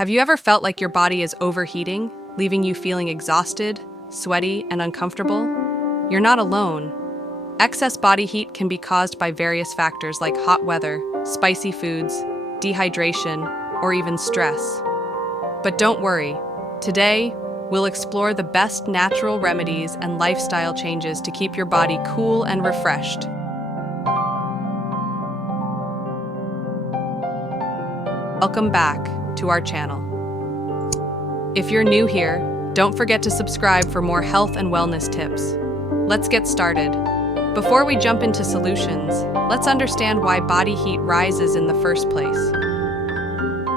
Have you ever felt like your body is overheating, leaving you feeling exhausted, sweaty, and uncomfortable? You're not alone. Excess body heat can be caused by various factors like hot weather, spicy foods, dehydration, or even stress. But don't worry. Today, we'll explore the best natural remedies and lifestyle changes to keep your body cool and refreshed. Welcome back to our channel. If you're new here, don't forget to subscribe for more health and wellness tips. Let's get started. Before we jump into solutions, let's understand why body heat rises in the first place.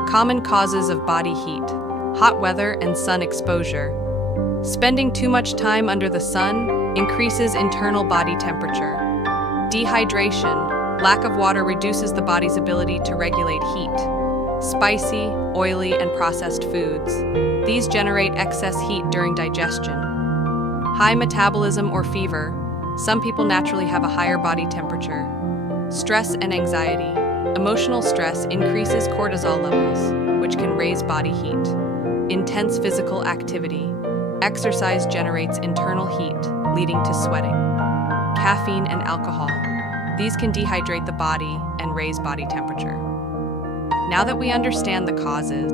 Common causes of body heat: hot weather and sun exposure. Spending too much time under the sun increases internal body temperature. Dehydration: lack of water reduces the body's ability to regulate heat. Spicy, oily, and processed foods. These generate excess heat during digestion. High metabolism or fever. Some people naturally have a higher body temperature. Stress and anxiety. Emotional stress increases cortisol levels, which can raise body heat. Intense physical activity. Exercise generates internal heat, leading to sweating. Caffeine and alcohol. These can dehydrate the body and raise body temperature. Now that we understand the causes,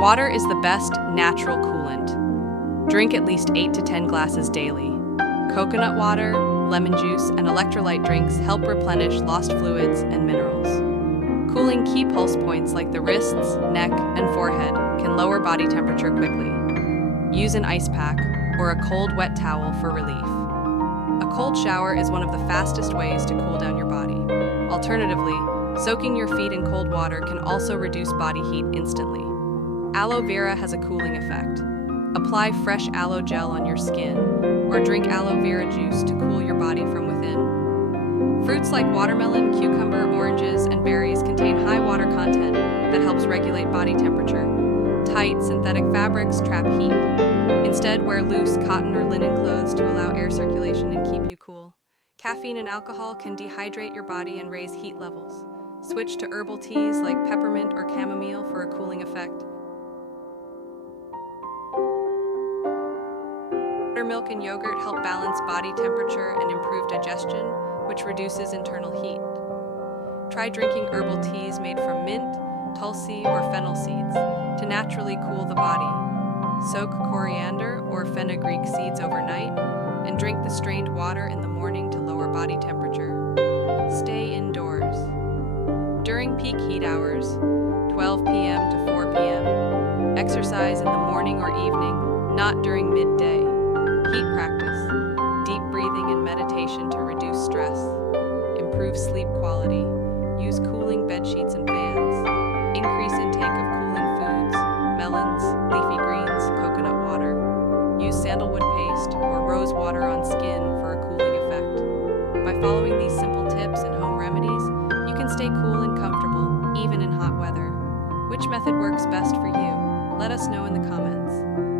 water is the best natural coolant. Drink at least 8 to 10 glasses daily. Coconut water, lemon juice, and electrolyte drinks help replenish lost fluids and minerals. Cooling key pulse points like the wrists, neck, and forehead can lower body temperature quickly. Use an ice pack or a cold, wet towel for relief. A cold shower is one of the fastest ways to cool down your body. Alternatively, soaking your feet in cold water can also reduce body heat instantly. Aloe vera has a cooling effect. Apply fresh aloe gel on your skin, or drink aloe vera juice to cool your body from within. Fruits like watermelon, cucumber, oranges, and berries contain high water content that helps regulate body temperature. Tight, synthetic fabrics trap heat. Instead, wear loose cotton or linen clothes to allow air circulation and keep you cool. Caffeine and alcohol can dehydrate your body and raise heat levels. Switch to herbal teas like peppermint or chamomile for a cooling effect. Buttermilk and yogurt help balance body temperature and improve digestion, which reduces internal heat. Try drinking herbal teas made from mint, tulsi, or fennel seeds to naturally cool the body. Soak coriander or fenugreek seeds overnight and drink the strained water in the morning to lower body temperature. Stay indoors. During peak heat hours, 12 p.m. to 4 p.m., exercise in the morning or evening, not during midday. Heat practice, deep breathing and meditation to reduce stress. Improve sleep quality. Use cooling bed sheets and fans. Increase intake of cooling foods, melons, leafy greens, coconut water. Use sandalwood paste or rose water on skin for a cooling effect. By following these simple tips and home remedies, you can stay cool and comfortable, even in hot weather. Which method works best for you? Let us know in the comments.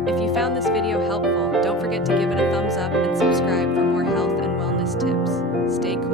If you found this video helpful, don't forget to give it a thumbs up and subscribe for more health and wellness tips. Stay cool.